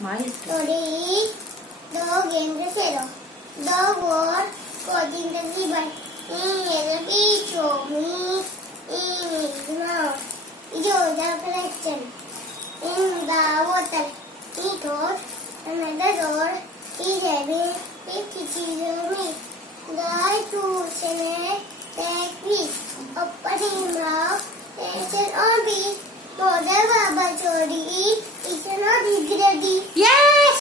My history. Story. Dog in the shadow. Dog was causing the river. Is a beach for me. Is mouth. Is the collection. In the water. He thought another door is having it teaches me. The two snakes take me. Opening mouth. Station on beach. Mother Baba story. It's not ready. Yay!